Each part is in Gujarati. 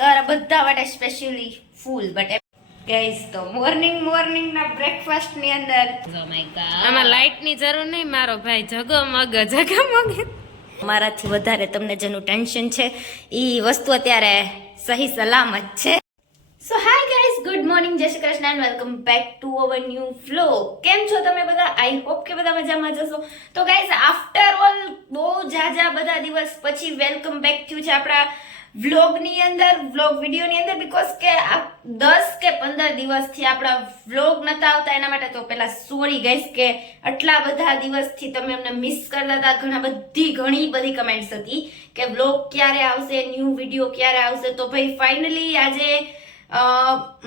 તારા બધા માટે સ્પેશિયલી ફૂલ બટ ગાઈસ તો મોર્નિંગ ના બ્રેકફાસ્ટ ની અંદર આમાં લાઈટ ની જરૂર નહીં, મારો ભાઈ જગમગ મારાથી વધારે તમને જેનું ટેન્શન છે એ વસ્તુ અત્યારે સહી સલામત છે. સો હાય ગાઈસ, ગુડ મોર્નિંગ, જય Shri Krishna and welcome back to our new vlog. કેમ છો તમે બધા? આઈ હોપ કે બધા મજામાં જશો. તો ગાઈસ, આફ્ટર ઓલ બહુ જાજા બધા દિવસ પછી વેલકમ બેક થયું છે આપણા વ્લોગની અંદર, વ્લોગ વિડીયોની અંદર, બીકોઝ કે 10 કે 15 દિવસથી આપણા વ્લોગ નતા આવતા. એના માટે તો પહેલા સોરી ગાઈસ કે આટલા બધા દિવસથી તમે અમને મિસ કરતા હતા. ઘણી બધી કમેન્ટ્સ હતી કે વ્લોગ ક્યારે આવશે, ન્યૂ વિડીયો ક્યારે આવશે. તો ભાઈ ફાઇનલી આજે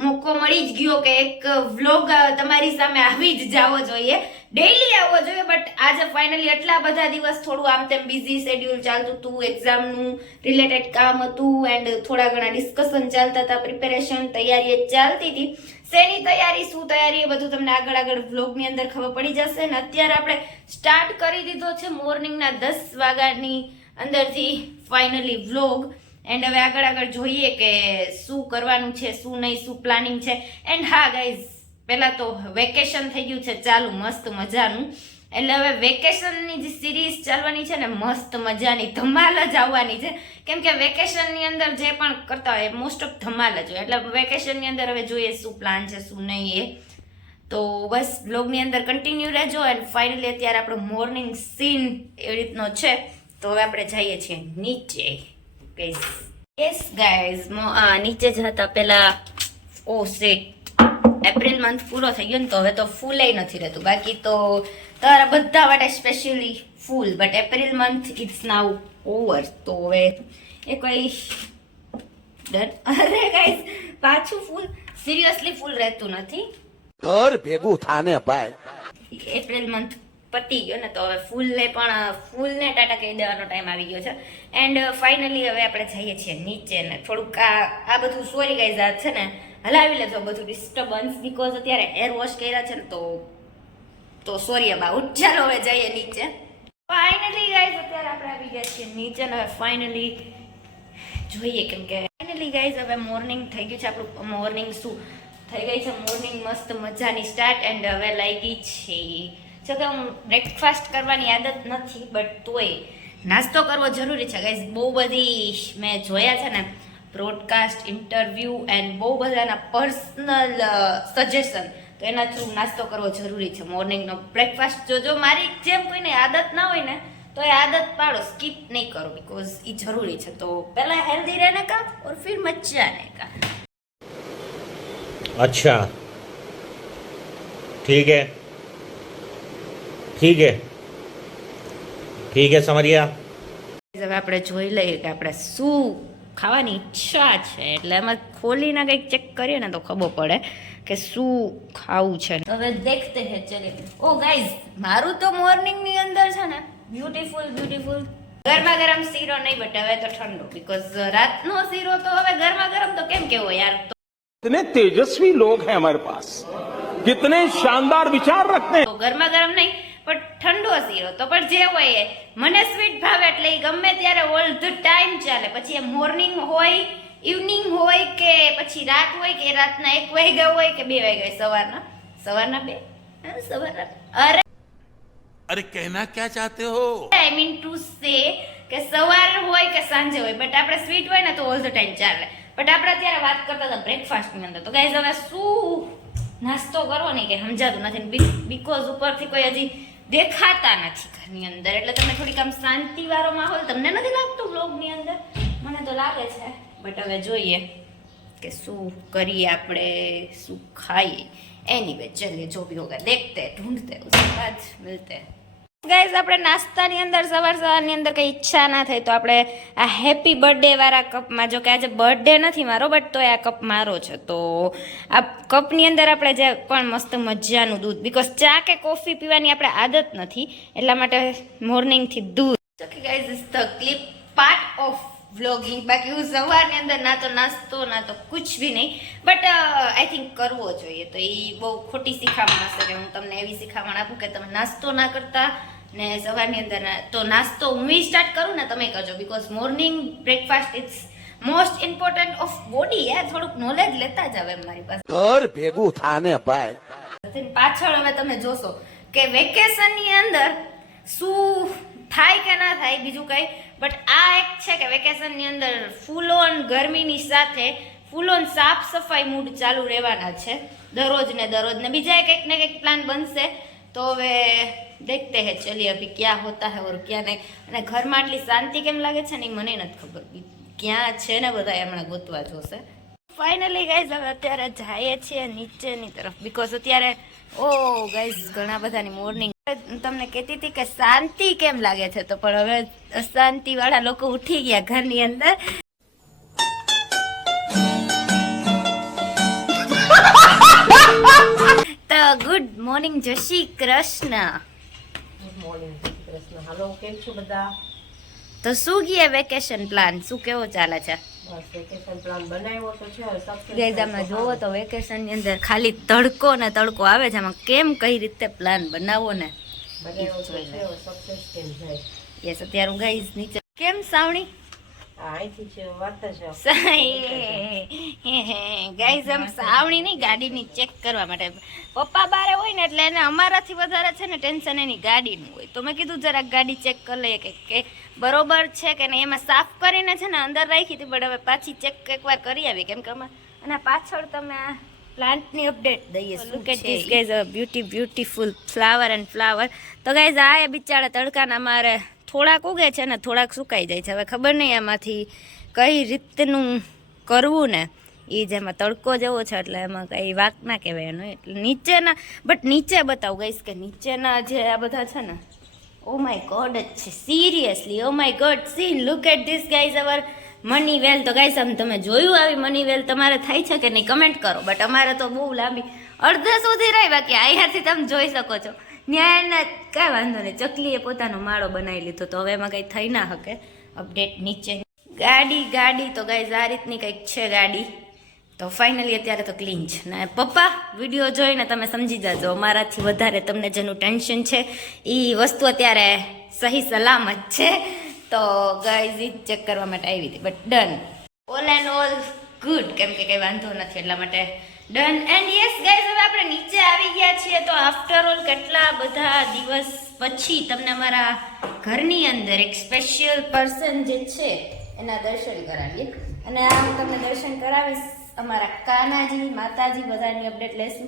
મોકો મળી જ ગયો કે એક વ્લોગ તમારી સામે આવી જ જાવો જોઈએ, ડેઈલી આવવો જોઈએ. બટ આજે ફાઇનલી એટલા બધા દિવસ થોડું આમ તેમ બિઝી શેડ્યુલ ચાલતું હતું, એક્ઝામનું રિલેટેડ કામ હતું એન્ડ થોડા ઘણા ડિસ્કશન ચાલતા હતા, પ્રિપેરેશન તૈયારી ચાલતી હતી. શેની તૈયારી, શું તૈયારી, એ બધું તમને આગળ વ્લોગની અંદર ખબર પડી જશે. ને અત્યારે આપણે સ્ટાર્ટ કરી દીધો છે મોર્નિંગના 10 વાગ્યાની અંદરથી ફાઇનલી વ્લોગ. એન્ડ હવે આગળ જોઈએ કે શું કરવાનું છે, શું નહીં, શું પ્લાનિંગ છે. એન્ડ હા ગાઈઝ, પહેલા તો વેકેશન થઈ ગયું છે ચાલુ મસ્ત મજાનું. એટલે હવે વેકેશનની જે સિરીઝ ચાલવાની છે ને, મસ્ત મજાની ધમાલ જ આવવાની છે. કેમ કે વેકેશનની અંદર જે પણ કરતા હોય મોસ્ટ ઓફ ધમાલ જ હોય. એટલે વેકેશનની અંદર હવે જોઈએ શું પ્લાન છે, શું નહીં એ. તો બસ બ્લોગની અંદર કન્ટિન્યુ રહેજો. એન્ડ ફાઇનલી અત્યારે આપણો મોર્નિંગ સીન એવી રીતનો છે. તો હવે આપણે જઈએ છીએ નીચે. યસ ગાઈઝ, નીચે જતા પહેલા ઓ સેટ એપ્રિલ મંથ પૂરો થઈ ગયો ને, તો હવે તો ફૂલે નથી રહેતું. બાકી તો તારા બધા માટે સ્પેશિયલી ફૂલ, but April month it's now over. તો હવે એ કોઈ અરે ગાઈઝ, પાછું ફૂલ સિરિયસલી ફૂલ રહેતું નથી. ઘર ભેગું થાને ભાઈ, એપ્રિલ મંથ પતી ગયો ને, તો હવે ફૂલને ટાટા કહી દેવાનો ટાઈમ આવી ગયો છે. એન્ડ ફાઇનલી હવે આપણે જઈએ છીએ નીચે. ને થોડુંક આ બધું સોરી ગાઈઝ, આ છે ને હલાવી લેજો બધું ડિસ્ટર્બન્સ, બીકોઝ અત્યારે હેર વોશ કર્યા છે ને, તો સોરી અબાઉટ. ચાલો હવે જઈએ નીચે. ફાઇનલી ગાઈઝ અત્યારે આપણે આવી ગયા છીએ નીચે ને હવે ફાઇનલી જોઈએ. કેમ કે ફાઇનલી ગાઈઝ હવે મોર્નિંગ થઈ ગયું છે આપણું. મોર્નિંગ શું થઈ ગઈ છે, મોર્નિંગ મસ્ત મજાની સ્ટાર્ટ. એન્ડ હવે લાગી છે જો કે હું બ્રેકફાસ્ટ કરવાની આદત નથી, બટ તોય નાસ્તો કરવો જરૂરી છે ગાઈઝ. બહુ બધી મેં જોયા છે ને બ્રોડકાસ્ટ, ઇન્ટરવ્યૂ એન્ડ બહુ બધાના પર્સનલ સજેશન, તો એના થ્રુ નાસ્તો કરવો જરૂરી છે. મોર્નિંગનો બ્રેકફાસ્ટ જો મારી જેમ કોઈને આદત ના હોય ને, તો એ આદત પાડો, સ્કીપ નહીં કરો, બીકોઝ એ જરૂરી છે. તો પહેલા હેલ્ધી રહેને કા ઓર ફિર મચાને કા. अच्छा ठीक है समझ ગયા. હવે આપણે જોઈ લઈએ કે આપણે શું ખાવાની ઈચ્છા છે. એટલે એમાં ખોલીને કંઈક ચેક કરીએ ને તો ખબર પડે કે શું ખાવું છે. હવે દેખતે હે ચલે. ઓ ગાઈઝ, મારું તો મોર્નિંગની અંદર છે ને બ્યુટીફુલ ગરમા ગરમ શીરો નહીં, બટ હવે તો ઠંડો, બીકોઝ રાતનો શીરો તો હવે ગરમા ગરમ તો કેમ કેવો યાર. कितने तेजस्वी लोग हैं हमारे पास, कितने शानदार विचार रखते हैं. તો ગરમા ગરમ નહીં પણ ઠંડો શીરો તો પણ જે હોય એ મને સ્વીટ ભાવે, એટલે એ ગમે ત્યારે ઓલ ધ ટાઈમ ચાલે. પછી એ મોર્નિંગ હોય, ઇવનિંગ હોય કે પછી રાત હોય કે રાતના 1 વાગ્યા હોય કે 2 વાગ્યા, સવારના 2 अरे कहना क्या चाहते हो? આઈ મીન ટુ સે કે સવાર હોય કે સાંજે હોય, બટ આપણે સ્વીટ હોય ને તો ઓલ ધ ટાઈમ ચાલે. બટ આપણે અત્યારે વાત કરતા હતા બ્રેકફાસ્ટની અંદર. તો ગાઈઝ હવે શું નાસ્તો કરવો નહીં કે સમજાતું નથી, બીકોઝ ઉપરથી કોઈ હજી દેખાતા નથી ઘરની અંદર. એટલે તમને થોડીક આમ શાંતિવાળો માહોલ તમને નથી લાગતું વ્લોગની અંદર? મને તો લાગે છે. બટ હવે જોઈએ કે શું કરીએ આપણે, શું ખાઈએ. એનીવે ચલીએ, જો ભી હોગા દેખતે ઢૂંઢતે, उसके बाद मिलते हैं. ગાઈઝ આપણે નાસ્તાની અંદર સવારની અંદર કંઈ ઈચ્છા ના થાય તો આપણે આ હેપી બર્થડે વાળા કપમાં, જો કે આજે બર્થડે નથી મારો બટ તો આ કપ મારો છે, તો આ કપની અંદર આપણે જે પણ મસ્ત મજાનું દૂધ, બીકોઝ ચા કે કોફી પીવાની આપણે આદત નથી, એટલા માટે મોર્નિંગથી દૂધ. તો કે guys is the clip part of vlogging. બાકી હું સવારની અંદર ના તો નાસ્તો ના તો કુછ બી નહીં, બટ આઈ થિંક કરવો જોઈએ. તો એ બહુ ખોટી શિખામણ હશે કે હું તમને એવી શિખામણ આપું કે તમે નાસ્તો ના કરતા ને સવારની અંદર તો નાસ્તો હું સ્ટાર્ટ કરું ને તમે કરજો, because morning breakfast it's most important of body યાર થોડુંક નોલેજ લેતા જ આવે મારી પાસે ઘર ભેગું થાને ભાઈ. પાછળ હવે તમે જોશો કે વેકેશન ની અંદર શું થાય કે ના થાય બીજું કઈ, બટ આ એક છે કે વેકેશન ની અંદર ફૂલ ઓન ગરમીની સાથે ફૂલ ઓન સાફ સફાઈ મૂડ ચાલુ રહેવાના છે દરરોજ ને બીજા કંઈક ને કંઈક પ્લાન બનશે. તો હવે દેખતે હે ચલીએ અભી ક્યાં હોતા હે ઓર ક્યાં નહીં. અને ઘરમાં આટલી શાંતિ કેમ લાગે છે ને એ મને નથી ખબર, ક્યાં છે ને બધા હમણાં ગોતવા જોશે. ફાઇનલી ગાઈઝ હવે અત્યારે જઈએ છીએ નીચેની તરફ, બીકોઝ અત્યારે ગાઈઝ ઘણા બધાની મોર્નિંગ તમને કહેતી હતી કે શાંતિ કેમ લાગે છે, તો પણ હવે અશાંતિ વાળા લોકો ઉઠી ગયા ઘરની અંદર. તો ગુડ મોર્નિંગ, જય શ્રી કૃષ્ણ. હાલો, કેમ છો બધા? તો શું ગયા વેકેશન પ્લાન, શું કેવો ચાલે છે? બસ વેકેશન પ્લાન બનાવ્યો તો છે, ગાઈઝ આમાં જોવો તો વેકેશન ની અંદર ખાલી તડકો ને તડકો આવે છે, આમાં કેમ કઈ રીતે પ્લાન બનાવો ને બનાવ્યો તો છે, સક્સેસ કેમ જાય. યસ અત્યારે ગાઈઝ નીચે કેમ સાવણી અહીંથી છે વાર્તા છે. ગાઈઝ આમ સાવણી નહીં ગાડીની ચેક કરવા માટે પપ્પા બારે હોય ને એટલે એને અમારાથી વધારે છે ને ટેન્શન એની ગાડીનું હોય. તો મેં કીધું જરાક ગાડી ચેક કરી લઈએ કે બરોબર છે કે નહીં. એમાં સાફ કરીને છે ને અંદર રાખી હતી, બટ હવે પાછી ચેક એકવાર કરી આવી કેમ કે અને પાછળ તમે આ પ્લાન્ટની અપડેટ દઈએ. Look at this guys, beautiful flower and flower. તો ગાઈઝ આ બિચારા તડકાના મારે થોડાક ઉગે છે ને થોડાક સુકાઈ જાય છે. હવે ખબર નહીં આમાંથી કઈ રીતનું કરવું ને, એ જેમાં તડકો જેવો છે એટલે એમાં કઈ વાક ના કહેવાય એનો. એટલે નીચેના બટ નીચે બતાવું ગઈશ કે નીચેના જે આ બધા છે ને ઓ માય ગોડ જ છે seriously. Oh my god, see look at this guys our money well. તો ગાઈઝ આમ તમે જોયું આવી મની વેલ તમારે થાય છે કે નહીં કમેન્ટ કરો. બટ અમારે તો બહુ લાંબી અડધા સુધી રહી, બાકી અહીંયાથી તમે જોઈ શકો છો. ન્યાયના કાંઈ વાંધો નહીં, ચકલીએ પોતાનો માળો બનાવી લીધો, તો હવે એમાં કંઈ થઈ ના શકે. અપડેટ નીચે ગાડી તો ગાઈઝ આ રીતની કંઈક છે ગાડી. તો ફાઇનલી અત્યારે તો ક્લીન છે ને પપ્પા વિડીયો જોઈને તમે સમજી જાજો અમારાથી વધારે તમને જેનું ટેન્શન છે એ વસ્તુ અત્યારે સહી સલામત છે. તો ગાઈઝ એ ચેક કરવા માટે આવી હતી, but done all and all good, કેમ કે કંઈ વાંધો નથી એટલા માટે ડન. એન્ડ યસ ગાઈઝ હવે આપણે નીચે આવી ગયા છીએ. તો આફ્ટર ઓલ કેટલા બધા દિવસ પછી તમને અમારા ઘરની અંદર એક સ્પેશિયલ પર્સન જે છે એના દર્શન કરાવીએ. અને આ હું તમને દર્શન કરાવીશ અમારા કાનાજી માતાજી બધાની અપડેટ લેશું.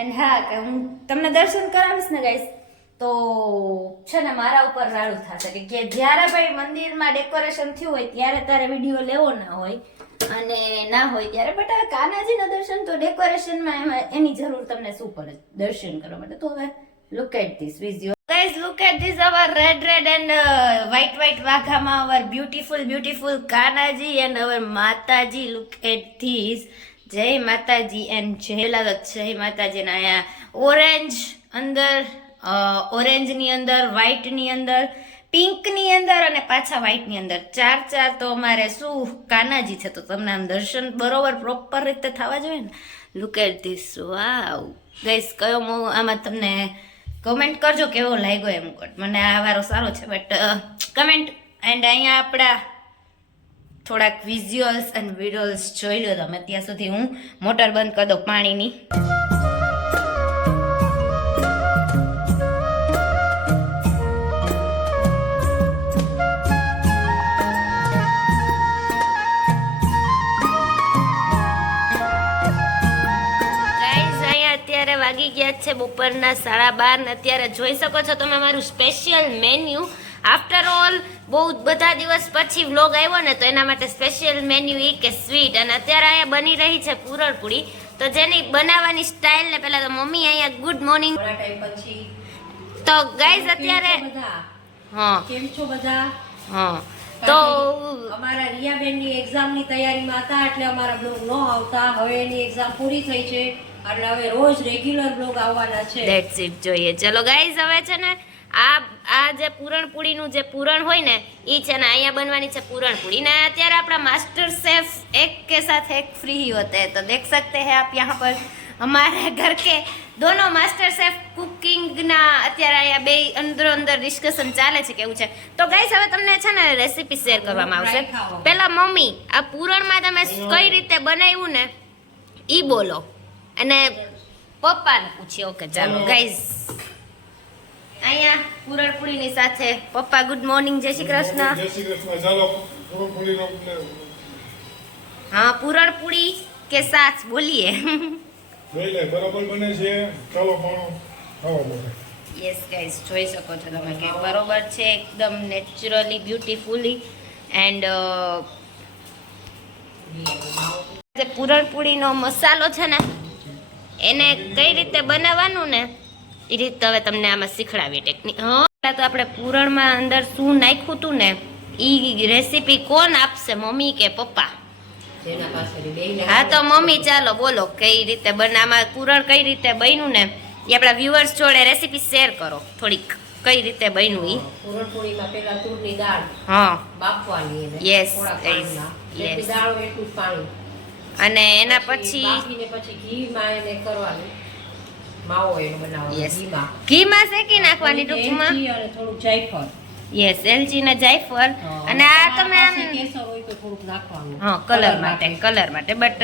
એન્ડ હા કે હું તમને દર્શન કરાવીશ ને ગાઈઝ તો છે ને મારા ઉપર રાડું થશે કે જ્યારે ભાઈ મંદિરમાં ડેકોરેશન થયું હોય ત્યારે તારે વિડીયો લેવો ના હોય અને ના હોય ત્યારે. બટ હવે કાનાજીના દર્શન તો ડેકોરેશનમાં એમાં એની જરૂર તમને શું પડે દર્શન કરવા માટે. તો હવે look at this visual guys, look at this our red and white વાઘામાં our beautiful Kanaji and our Mataji. Look at this, જય માતાજી એન્ડ જય માતાજી. ના અહીંયા ઓરેન્જ અંદર, ઓરેન્જની અંદર, વ્હાઈટની અંદર, પિંકની અંદર અને પાછા વ્હાઈટની અંદર ચાર તો અમારે શું કાનાજી છે. તો તમને આમ દર્શન બરોબર પ્રોપર રીતે થવા જોઈએ ને. Look at this, wow guys. કયો આમાં તમને કમેન્ટ કરજો કેવો લાગ્યો એમ. મને આ વારો સારો છે બટ કમેન્ટ. એન્ડ અહીંયા આપણા થોડાક વિઝ્યુઅલ્સ એન્ડ વિડીયોઝ જોઈ લો તમે. ત્યાં સુધી હું મોટર બંધ કરી દઉં પાણીની. વાગી ગયા છે બપોરના 12:30 ને અત્યારે જોઈ શકો છો તમે મારું સ્પેશિયલ મેન્યુ. આફ્ટર ઓલ બહુ બધા દિવસ પછી વ્લોગ આવ્યો ને તો એના માટે સ્પેશિયલ મેન્યુ એ કે સ્વીટ. અને અત્યારે અહીંયા બની રહી છે પૂરણપૂરી. તો જેની બનાવવાની સ્ટાઇલ ને પહેલા તો મમ્મી અહીંયા ગુડ મોર્નિંગ. તો ગાઈઝ અત્યારે હા કેમ છો બધા? હા તો અમારા રિયાબેનની એક્ઝામની તૈયારીમાં હતા એટલે અમારા બ્લોગ ન આવતા. હવે એની એક્ઝામ પૂરી થઈ છે એટલે હવે રોજ રેગ્યુલર બ્લોગ આવવાના છે. That's it. જોઈએ ચલો ગાઈઝ હવે છે ને આ જે પૂરણપૂરીનું જે પૂરણ હોય ને એ છે ને અહીંયા બનવાની છે પૂરણપૂરી. ને અત્યારે આપણા मास्टर शेफ एक के साथ एक फ्री होते हैं तो देख सकते हैं आप यहाँ पर हमारे घर के दोनों मास्टर शेफ કુકિંગના અત્યારે અહીંયા બે અંદર ડિસ્કશન ચાલે છે કેવું છે. તો ગાઈસ હવે તમને છે ને રેસીપી શેર કરવામાં આવશે. પહેલા મમ્મી આ પૂરણમાં તમે કઈ રીતે બનાવ્યું ને ઈ બોલો અને પપ્પાને પૂછીએ. ઓકે ચાલો ગાઈસ, અહીંયા પૂરણપુરીની સાથે પપ્પા ગુડ મોર્નિંગ, જય શ્રી કૃષ્ણ. જય શ્રી કૃષ્ણ. ચાલો પૂરણપુરીનો हाँ पूरणपुरी के साथ बोलिए. જોઈ લે બરાબર બને છે. ચાલો પણ ખાવા માટે. યસ ગાઈસ, જોઈ શકો છો તમે કે બરોબર છે એકદમ નેચરલી બ્યુટીફુલી એન્ડ જે પૂરણપુરીનો મસાલો છે ને એને કઈ રીતે બનાવવાનું ને એ રીતે હવે તમને આમાં શીખડાવી ટેકનિક. હા તો આપણે પૂરણમાં અંદર શું નાખ્યું હતું ને એ રેસીપી કોણ આપશે, મમ્મી કે પપ્પા? જેના પાસેથી બેયને હા તો મમ્મી ચાલો બોલો કઈ રીતે બનામાં પૂરણ કઈ રીતે બન્યું ને એ આપણા વ્યુઅર્સ જોડે રેસીપી શેર કરો થોડીક, કઈ રીતે બન્યું ઈ. પૂરણપુરીમાં પેલા તુરની દાળ હા બાફવાની એને Yes, થોડા yes, પાણીમાં. જેટલી yes. દાળ હોય એટલું જ પાણી. અને એના પછી બાફીને પછી ઘીમાં એને કરવાનું. માવો એનો બનાવવાનો યસ ઘીમાં. ઘીમાં શેકી નાખવાની થોડીક ટૂંકમાં. એલચી અને થોડુંક જાયફળ. યસ એલચી ને જાયફળ. અને આ તમે આમ પાસે કેસર હોય તો થોડુંક નાખવાનું. હા કલર માટે બટ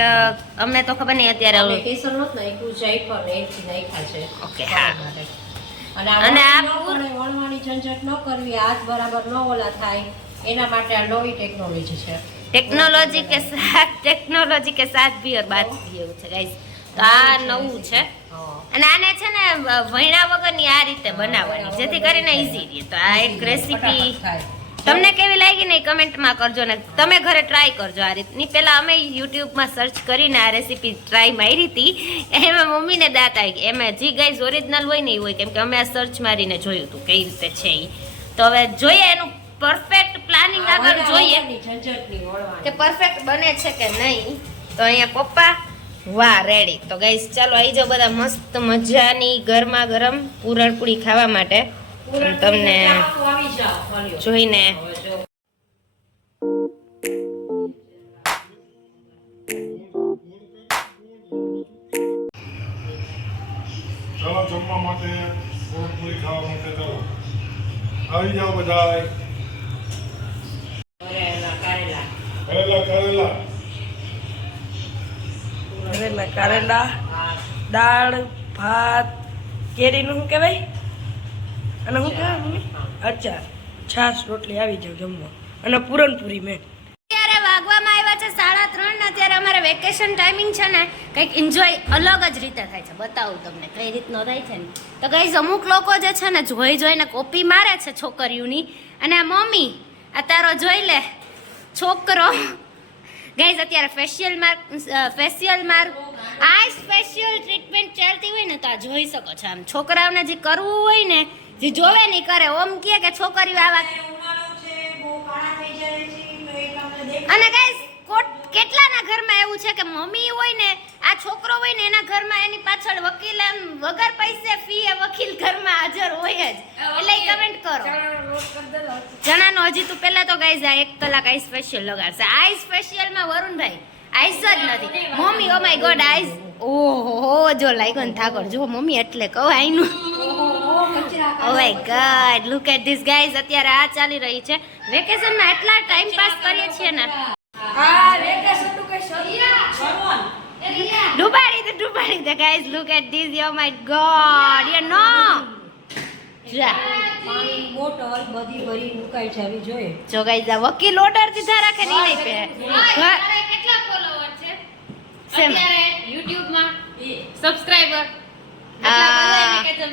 અમને તો ખબર નહીં અમે અત્યારે. કેસર નહોતું નાખ્યું, જાયફળ ને એલચી નાખ્યા છે. Okay, કલર હા. માટે. અને અને આ આ વણવાની ઝંઝટ ન કરવી, હાથ બરાબર ન ઓલા થાય એના માટે આ નવી ટેકનોલોજી છે. ટેકનોલોજી કે સાથ ભી ઓર બાત ભી એવું છે ગાઈસ. તો આ નવું છે અને આને છે ને વૈણા વગરની આ રીતે બનાવવાની જેથી કરીને ઈઝી રહે. તો આ એક રેસીપી ફટાફટ થાય. તમને કેવી લાગી ને કમેન્ટમાં કરજો ને તમે ઘરે ટ્રાય કરજો આ રીતની. પહેલા અમે યુટ્યુબમાં સર્ચ કરીને આ રેસીપી ટ્રાય મારી હતી, એમાં મમ્મીને દાંત આવી ગયા. એમાં જી ગાઈઝ ઓરિજિનલ હોય ને એ હોય, કેમ કે અમે આ સર્ચ મારીને જોયું હતું કઈ રીતે છે એ. તો હવે જોઈએ એનું પરફેક્ટ પ્લાનિંગ આગળ જોઈએ ઝંઝટની વણવાની. કે પરફેક્ટ બને છે કે નહીં. તો અહીંયા પપ્પા વાહ રેડી. તો ગાઈસ ચાલો આવી જાઓ બધા મસ્ત મજાની ગરમા ગરમ પૂરણપુરી ખાવા માટે. તમને આવી જાઓ, મળ્યો. જોઈને હવે જો. ચાલો જમવા માટે પૂરણપુરી ખાવા માટે ચાલો આવી જાઓ બધાય. કરેલા, કારેલા. કરેલા કરેલા કરેલા કારેલા, દાળ, ભાત, કેરીનું શું કહેવાય અને શું કહેવાય મમ્મી? અચાર, છાશ, રોટલી આવી જાવ જમવા અને પૂરણપુરી મેં. અત્યારે વાગવામાં આવ્યા છે 3:30 ને અત્યારે અમારે વેકેશન ટાઈમિંગ છે ને કંઈક એન્જોય અલગ જ રીતે થાય છે. બતાવું તમને કઈ રીતનો થાય છે ને. તો ગાઈઝ અમુક લોકો જે છે ને જોઈને કોપી મારે છે છોકરીઓની. અને આ મમ્મી આ તારો જોઈ લે છોકરો. ગાઈઝ અત્યારે ફેશિયલ માર્ક આ સ્પેશિયલ ટ્રીટમેન્ટ ચાલતી હોય ને તો આ જોઈ શકો છો. આમ છોકરાઓને જે કરવું હોય ને જે જોવે નહીં કરે. ઓમ કહે કે છોકરીઓ આવા. અને ગાઈસ કેટલાના ઘરમાં એવું છે કે મમ્મી હોય ને આ છોકરો હોય ને એના ઘરમાં એની પાછળ વકીલ એમ વગર પૈસે ફી એ વકીલ ઘરમાં હાજર હોય જ. એટલે કમેન્ટ કરો. જણાનો હજી તું પહેલા તો ગાઈસ આ 1 કલાક આઈ સ્પેશિયલ લગાડશે. આઈ સ્પેશિયલ માં વરુણભાઈ આઈસ જ નથી. Mummy oh my god ice. ઓહો જો લાગ્યો ને થાકર જો મમ્મી એટલે કહું આઈનું. Oh my god look at this guys. અત્યારે આ ચાલી રહી છે વેકેશનમાં એટલા ટાઈમ પાસ કરીએ છીએ ને. ડુબાડી દે guys. Look at this. Oh my god you know. પાણીની બોટલ બધી ભરી મુકાઈ જાવી જોઈએ. જો ગાઈઝ આ વકીલ ઓર્ડર દીધા રાખે ને નહીં પે. કેટલા ફોલોવર છે અત્યારે YouTube માં સબસ્ક્રાઇબર?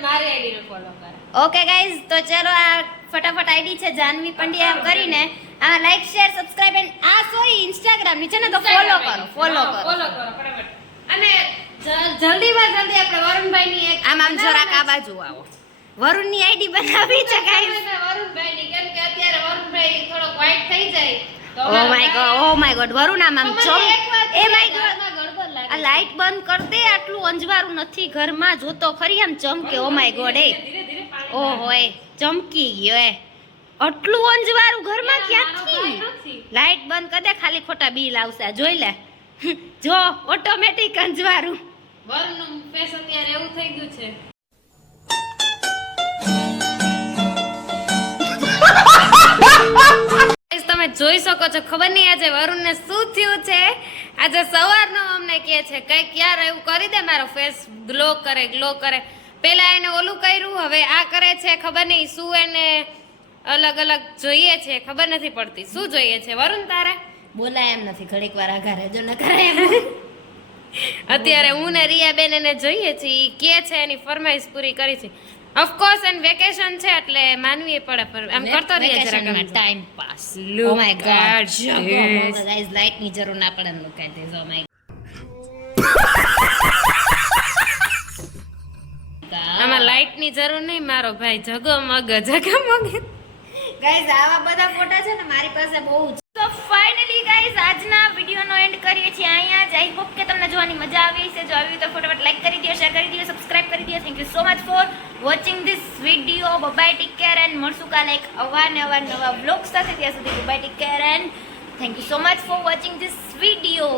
મારી આઈડી ને ફોલો કરે. ઓકે ગાઈઝ તો ચલો આ ફટાફટ આઈડી છે જાનવી પંડ્યા કરીને આ લાઈક શેર સબસ્ક્રાઇબ એન્ડ આ સોરી ઇન્સ્ટાગ્રામ ની છે ને તો ફોલો કરો ફોલો કરો ફટાફટ. અને જલ્દીમાં જલ્દી આપણે વરુણભાઈ ની એક આમ જરાક આ બાજુ આવો. વરુણની આઈડી બનાવી છે ગાઈઝ. વરુણભાઈ ની, કેમ કે અત્યારે વરુણભાઈ થોડોક વ્હાઈટ થઈ જાય તો ઓ માય ગોડ વરુણ આમ ચમ. એ માય ગોડ ઘરમાં ગડબડ લાગે. આ લાઈટ બંધ કર દે. આટલું અંજવાળું નથી ઘરમાં. જોતો ખરી આમ ચમકે. ઓ માય ગોડ એ ઓહો એ ચમકી ગયો એ. આટલું અંજવાળું ઘરમાં ક્યાંથી? લાઈટ બંધ કર દે. ખાલી ખોટા બિલ આવશે. જોઈ લે જો ઓટોમેટિક અંજવાળું વરુણનું ફેસ અત્યારે એવું થઈ ગયું છે. Guys, તમે જોઈ શકો છો, ખબર નહીં આજે વરુણને શું થયું છે. આજે સવારનો અમને કહે છે કઈક યાર એવું કરી દે મારો ફેસ ગ્લો કરે. પેલા એને ઓલું કર્યું, હવે આ કરે છે. ખબર નહીં શું એને અલગ અલગ જોઈએ છે, ખબર નથી પડતી શું જોઈએ છે. વરુણ તારે બોલાય એમ નથી, ઘડીક વાર આઘા રહેજો ન કરે એમ. અત્યારે હું ને રિયાબેન એને જોઈએ છે, ઈ કે છે એની ફરમાઈશ પૂરી કરી છે. ઓફકોર્સ એન વેકેશન છે એટલે માનવી પડે, પણ આમ કરતો રહીએ જરા time pass. Look oh my at god, this. Guys light ની જરૂર ના પડે. Look at this. Oh my આમાં લાઈટ ની જરૂર નહીં, મારો ભાઈ જગમગ. ગાઈસ આવા બધા ફોટા છે ને મારી પાસે બહુ જ. તો ફાઇનલી ગાઈસ આજના વિડિયોનો એન્ડ કરીએ છીએ અહીંયા જ. આઈ હોપ કે તમને જોવાની મજા આવી હશે. જો આવી હોય તો ફટાફટ લાઈક કરી દો, શેર કરી દો, સબસ્ક્રાઇબ કરી દો. Thank you so much for watching this video. Bye, take care and મળશું કાલે એક અવારનવાર નવા વ્લોગ સાથે. ત્યાં સુધી bye, take care and thank you so much for watching this video.